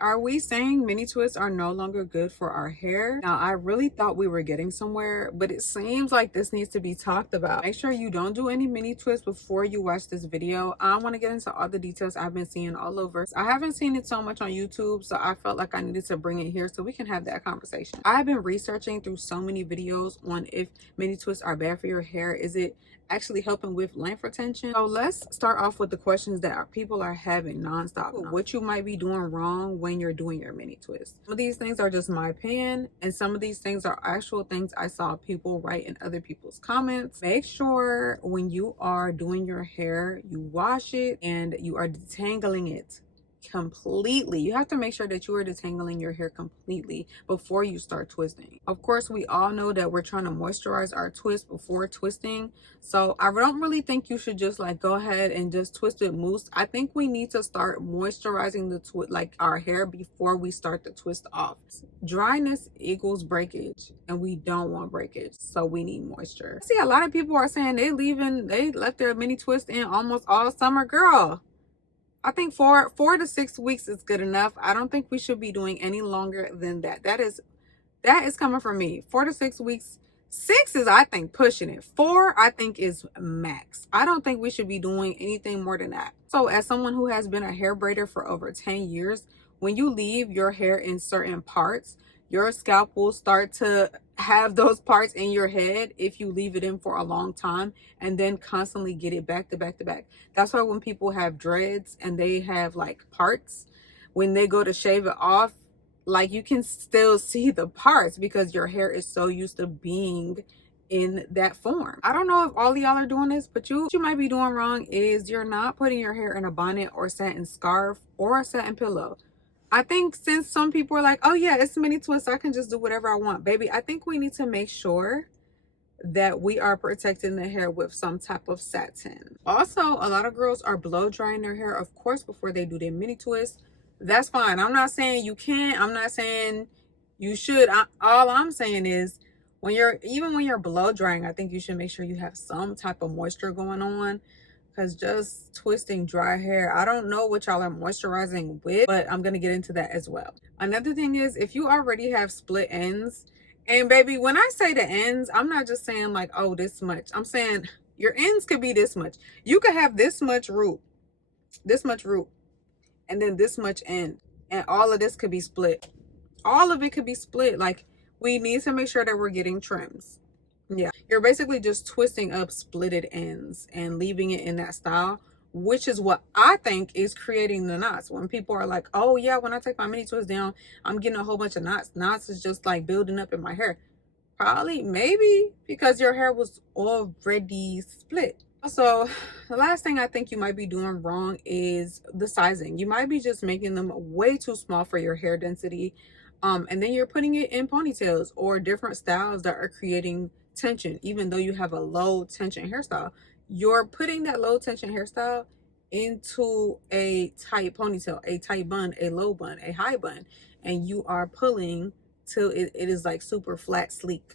Are we saying mini twists are no longer good for our hair? Now, I really thought we were getting somewhere, but it seems like this needs to be talked about. Make sure you don't do any mini twists before you watch this video. I want to get into all the details I've been seeing all over. I haven't seen it so much on YouTube, so I felt like I needed to bring it here so we can have that conversation. I've been researching through so many videos on if mini twists are bad for your hair. Is it actually helping with length retention? So let's start off with the questions that people are having nonstop. What you might be doing wrong when you're doing your mini twist. Some of these things are just my opinion, and some of these things are actual things I saw people write in other people's comments. Make sure when you are doing your hair, you wash it and you are detangling it completely. You have to make sure that you are detangling your hair completely before you start twisting. Of course, we all know that we're trying to moisturize our twist before twisting, so I don't really think you should just like go ahead and just twist with mousse. I think we need to start moisturizing the like our hair before we start the twist off. Dryness equals breakage, and we don't want breakage, so we need moisture. See, a lot of people are saying they left their mini twist in almost all summer. Girl, I think 4 to 6 weeks is good enough. I don't think we should be doing any longer than that. That is coming from me. 4 to 6 weeks. 6 is, I think, pushing it. 4, I think, is max. I don't think we should be doing anything more than that. So as someone who has been a hair braider for over 10 years, when you leave your hair in certain parts, your scalp will start to have those parts in your head if you leave it in for a long time and then constantly get it back to back to back. That's why when people have dreads and they have like parts, when they go to shave it off, like you can still see the parts because your hair is so used to being in that form. I don't know if all of y'all are doing this, but what you might be doing wrong is you're not putting your hair in a bonnet or satin scarf or a satin pillow. I think since some people are like, oh yeah, it's mini twists, I can just do whatever I want. Baby, I think we need to make sure that we are protecting the hair with some type of satin. Also, a lot of girls are blow drying their hair, of course, before they do their mini twist. That's fine. I'm not saying you can't. I'm not saying you should. All I'm saying is when you're blow drying, I think you should make sure you have some type of moisture going on, because just twisting dry hair, I don't know what y'all are moisturizing with, but I'm gonna get into that as well. Another thing is, if you already have split ends, and baby, when I say the ends, I'm not just saying like, oh, this much. I'm saying your ends could be this much. You could have this much root, and then this much end, and all of this could be split. All of it could be split. Like, we need to make sure that we're getting trims. Yeah, you're basically just twisting up splitted ends and leaving it in that style, which is what I think is creating the knots. When people are like, oh yeah, when I take my mini twist down, I'm getting a whole bunch of knots. Knots is just like building up in my hair. Probably, maybe because your hair was already split. Also, the last thing I think you might be doing wrong is the sizing. You might be just making them way too small for your hair density. And then you're putting it in ponytails or different styles that are creating tension. Even though you have a low tension hairstyle, you're putting that low tension hairstyle into a tight ponytail, a tight bun, a low bun, a high bun, and you are pulling till it is like super flat, sleek.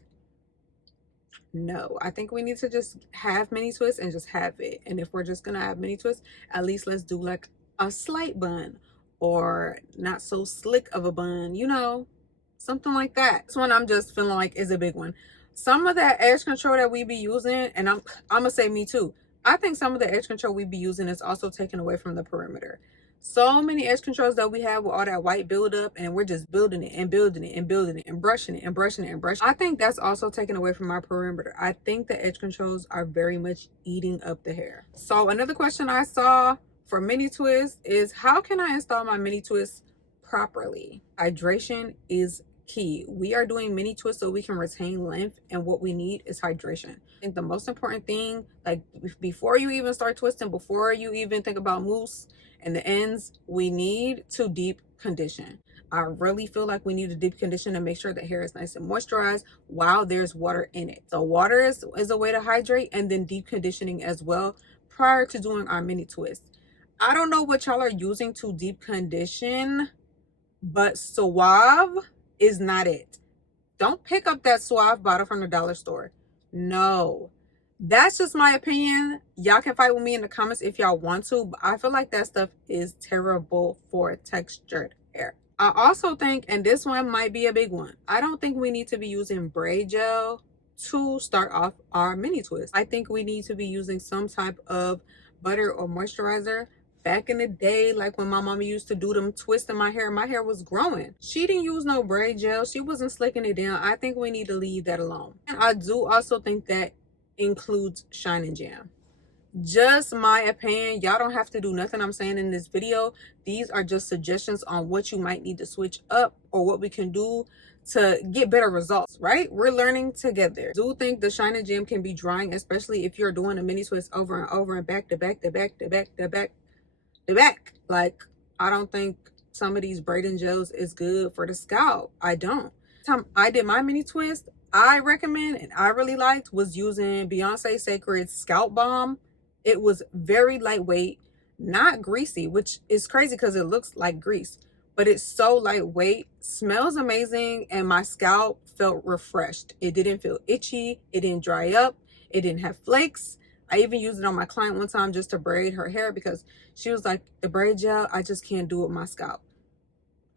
No, I think we need to just have mini twists and just have it. And if we're just gonna have mini twists, at least let's do like a slight bun or not so slick of a bun, you know, something like that. This one I'm just feeling like is a big one. Some of that edge control that we be using, and I'm gonna say me too, I think some of the edge control we be using is also taken away from the perimeter. So many edge controls that we have with all that white buildup, and we're just building it and building it and building it and brushing it and brushing it and brushing it. I think that's also taken away from our perimeter. I think the edge controls are very much eating up the hair. So another question I saw for mini twists is, how can I install my mini twist properly? Hydration is key. We are doing mini twists so we can retain length, and what we need is hydration. I think the most important thing, like before you even start twisting, before you even think about mousse and the ends, we need to deep condition. I really feel like we need to deep condition to make sure the hair is nice and moisturized while there's water in it. So water is a way to hydrate, and then deep conditioning as well prior to doing our mini twist. I don't know what y'all are using to deep condition, but Suave is not it. Don't pick up that Suave bottle from the dollar store. No. That's just my opinion. Y'all can fight with me in the comments if y'all want to, but I feel like that stuff is terrible for textured hair. I also think, and this one might be a big one, I don't think we need to be using braid gel to start off our mini twist. I think we need to be using some type of butter or moisturizer. Back in the day, like when my mama used to do them twists in my hair was growing. She didn't use no braid gel. She wasn't slicking it down. I think we need to leave that alone. And I do also think that includes Shine and Jam. Just my opinion. Y'all don't have to do nothing I'm saying in this video. These are just suggestions on what you might need to switch up or what we can do to get better results, right? We're learning together. I do think the Shine and Jam can be drying, especially if you're doing a mini twist over and over and back to back to back to back to back to back. Like, I don't think some of these braiding gels is good for the scalp. I don't. Time I did my mini twist, I recommend and I really liked was using Beyonce Sacred Scalp Balm. It was very lightweight, not greasy, which is crazy because it looks like grease, but it's so lightweight, smells amazing, and my scalp felt refreshed. It didn't feel itchy, it didn't dry up, it didn't have flakes. I even used it on my client one time just to braid her hair because she was like, the braid gel, I just can't do it with my scalp.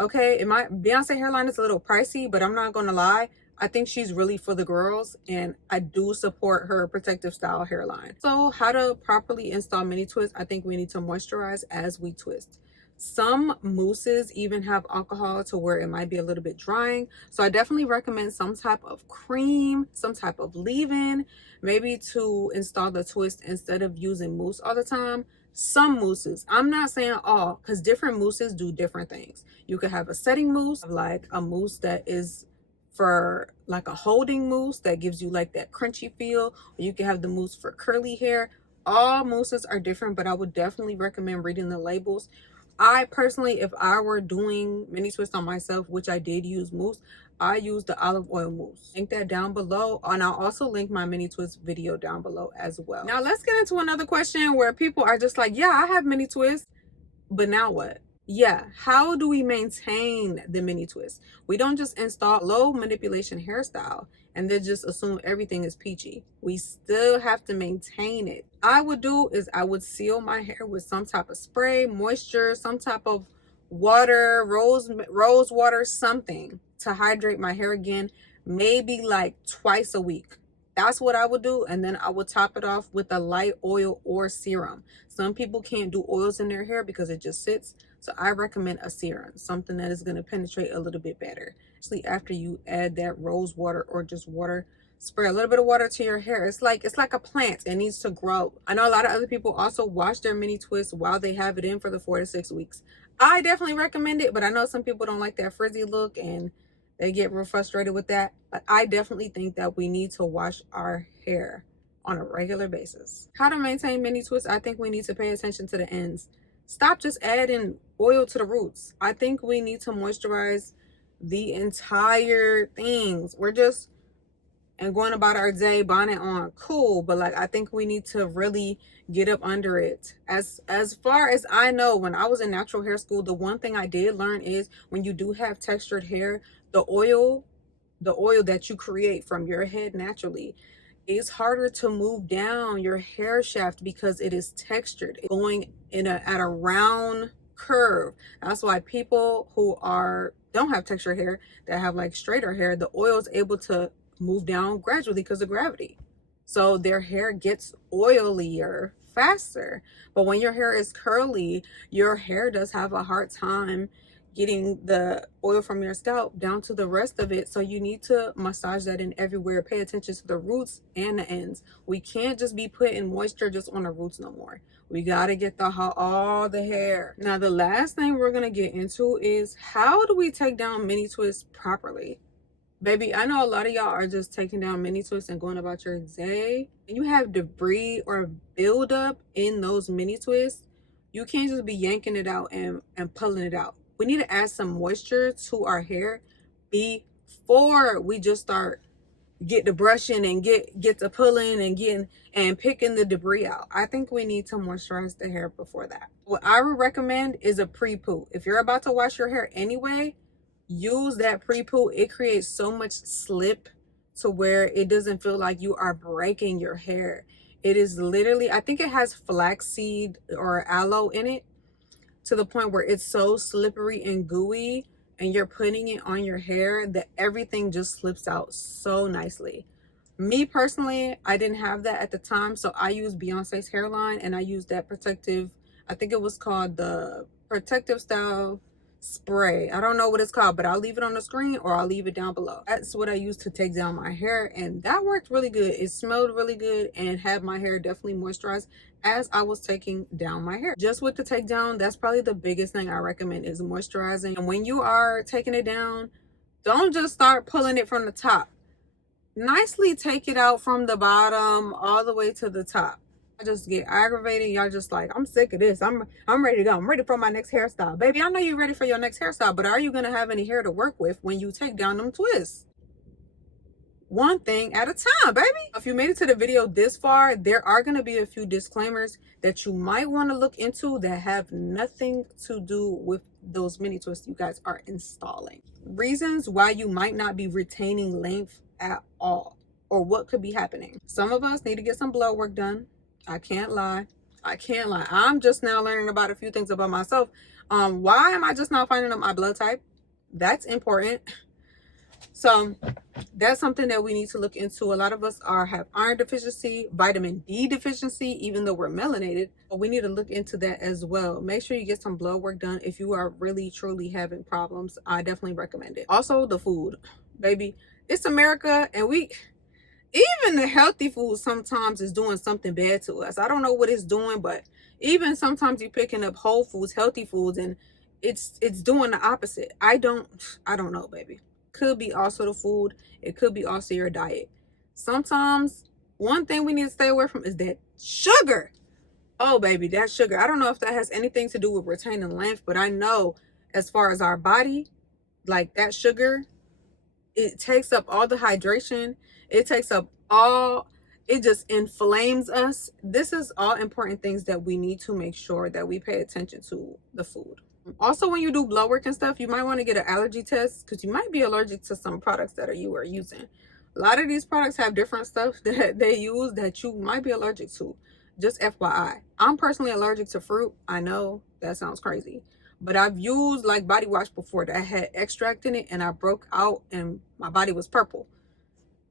Okay, and my Beyonce hairline is a little pricey, but I'm not gonna lie, I think she's really for the girls, and I do support her protective style hairline. So how to properly install mini twist, I think we need to moisturize as we twist. Some mousses even have alcohol to where it might be a little bit drying, so I definitely recommend some type of cream, some type of leave-in, maybe to install the twist instead of using mousse all the time. Some mousses, I'm not saying all, because different mousses do different things. You could have a setting mousse, like a mousse that is for like a holding mousse that gives you like that crunchy feel, or you can have the mousse for curly hair. All mousses are different, but I would definitely recommend reading the labels. I personally, if I were doing mini twist on myself, which I did use mousse, I use the olive oil mousse. Link that down below, and I'll also link my mini twist video down below as well. Now let's get into another question where people are just like, yeah, I have mini twists, but now what? Yeah, how do we maintain the mini twist? We don't just install low manipulation hairstyle and then just assume everything is peachy. We still have to maintain it. I would do is I would seal my hair with some type of spray, moisture, some type of water, rose water, something to hydrate my hair again, maybe like twice a week. That's what I would do, and then I would top it off with a light oil or serum. Some people can't do oils in their hair because it just sits, so I recommend a serum, something that is going to penetrate a little bit better. Especially after you add that rose water or just water, spray a little bit of water to your hair. It's like a plant. It needs to grow. I know a lot of other people also wash their mini twists while they have it in for the 4 to 6 weeks. I definitely recommend it, but I know some people don't like that frizzy look and they get real frustrated with that. But I definitely think that we need to wash our hair on a regular basis. How to maintain mini twists? I think we need to pay attention to the ends. Stop just adding oil to the roots. I think we need to moisturize the entire things. We're just and going about our day bonnet on, cool, but like I think we need to really get up under it. As far as I know, when I was in natural hair school, the one thing I did learn is when you do have textured hair, the oil that you create from your head naturally is harder to move down your hair shaft because it is textured. It's going at a round curve. That's why people who don't have textured hair, that have like straighter hair, the oil is able to move down gradually because of gravity. So their hair gets oilier faster. But when your hair is curly, your hair does have a hard time getting the oil from your scalp down to the rest of it. So you need to massage that in everywhere. Pay attention to the roots and the ends. We can't just be putting moisture just on the roots no more. We got to get all the hair. Now, the last thing we're going to get into is how do we take down mini twists properly? Baby, I know a lot of y'all are just taking down mini twists and going about your day. And you have debris or buildup in those mini twists. You can't just be yanking it out and pulling it out. We need to add some moisture to our hair before we just start get the brushing and get to pulling and getting and picking the debris out. I think we need to moisturize the hair before that. What I would recommend is a pre-poo. If you're about to wash your hair anyway, use that pre-poo. It creates so much slip to where it doesn't feel like you are breaking your hair. It is literally, I think it has flaxseed or aloe in it, to the point where it's so slippery and gooey and you're putting it on your hair, that everything just slips out so nicely. Me personally, I didn't have that at the time, so I used Beyonce's hairline, and I used that protective, I think it was called the protective style spray. I don't know what it's called, but I'll leave it on the screen or I'll leave it down below. That's what I used to take down my hair, and that worked really good. It smelled really good and had my hair definitely moisturized as I was taking down my hair. Just with the takedown, that's probably the biggest thing I recommend, is moisturizing. And when you are taking it down, don't just start pulling it from the top. Nicely take it out from the bottom all the way to the top. I just get aggravated. Y'all just like, I'm sick of this. I'm ready to go. I'm ready for my next hairstyle. Baby, I know you're ready for your next hairstyle, but are you going to have any hair to work with when you take down them twists? One thing at a time, baby. If you made it to the video this far, there are going to be a few disclaimers that you might want to look into that have nothing to do with those mini twists you guys are installing. Reasons why you might not be retaining length at all, or what could be happening. Some of us need to get some blood work done. I can't lie. I'm just now learning about a few things about myself. Why am I just not finding out my blood type? That's important. So that's something that we need to look into. A lot of us have iron deficiency, vitamin D deficiency, even though we're melanated. But we need to look into that as well. Make sure you get some blood work done if you are really truly having problems. I definitely recommend it. Also, the food, baby. It's America, and even the healthy food sometimes is doing something bad to us. I don't know what it's doing, but even sometimes you're picking up whole foods, healthy foods, and it's doing the opposite. I don't know, baby. Could be also the food. It could be also your diet. Sometimes one thing we need to stay away from is that sugar. Oh, baby, that sugar. I don't know if that has anything to do with retaining length, but I know as far as our body, like that sugar, it takes up all the hydration. It takes up it just inflames us. This is all important things that we need to make sure that we pay attention to the food. Also, when you do blood work and stuff, you might want to get an allergy test because you might be allergic to some products that you are using. A lot of these products have different stuff that they use that you might be allergic to. Just FYI. I'm personally allergic to fruit. I know that sounds crazy, but I've used like body wash before that had extract in it, and I broke out and my body was purple.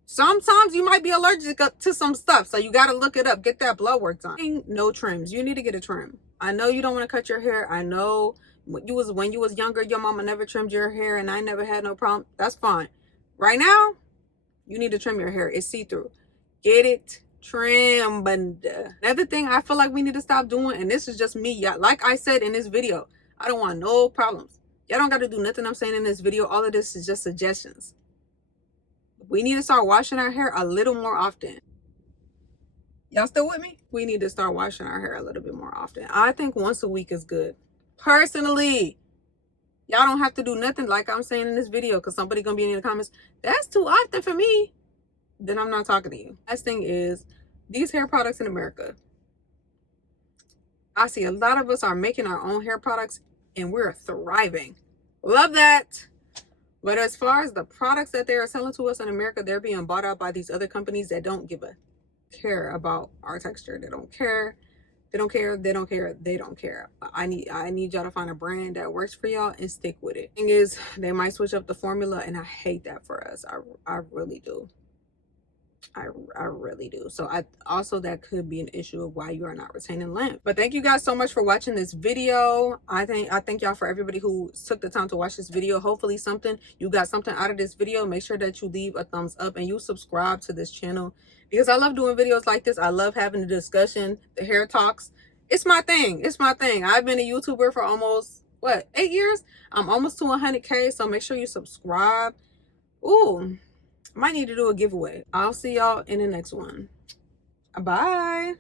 Sometimes you might be allergic to some stuff, so you got to look it up. Get that blood work done. No trims. You need to get a trim. I know you don't want to cut your hair. I know when you was younger, your mama never trimmed your hair, and I never had no problem. That's fine. Right now, you need to trim your hair. It's see-through. Get it trimmed. Another thing I feel like we need to stop doing, and this is just me, y'all. Like I said in this video, I don't want no problems. Y'all don't got to do nothing I'm saying in this video. All of this is just suggestions. We need to start washing our hair a little more often. Y'all still with me? We need to start washing our hair a little bit more often. I think once a week is good. Personally, y'all don't have to do nothing like I'm saying in this video, because somebody gonna be in the comments, that's too often for me. Then I'm not talking to you. Last thing is, these hair products in America. I see a lot of us are making our own hair products and we're thriving. Love that. But as far as the products that they are selling to us in America, they're being bought out by these other companies that don't give a care about our texture. They don't care. They don't care. They don't care. They don't care. I need y'all to find a brand that works for y'all and stick with it. Thing is, they might switch up the formula, and I hate that for us. I really do. I really do. So that could be an issue of why you are not retaining length. But thank you guys so much for watching this video. I thank y'all for everybody who took the time to watch this video. Hopefully you got something out of this video. Make sure that you leave a thumbs up and you subscribe to this channel, because I love doing videos like this. I love having the discussion, the hair talks. It's my thing. It's my thing. I've been a YouTuber for almost 8 years. I'm almost to 100K, so make sure you subscribe. Ooh, might need to do a giveaway. I'll see y'all in the next one. Bye.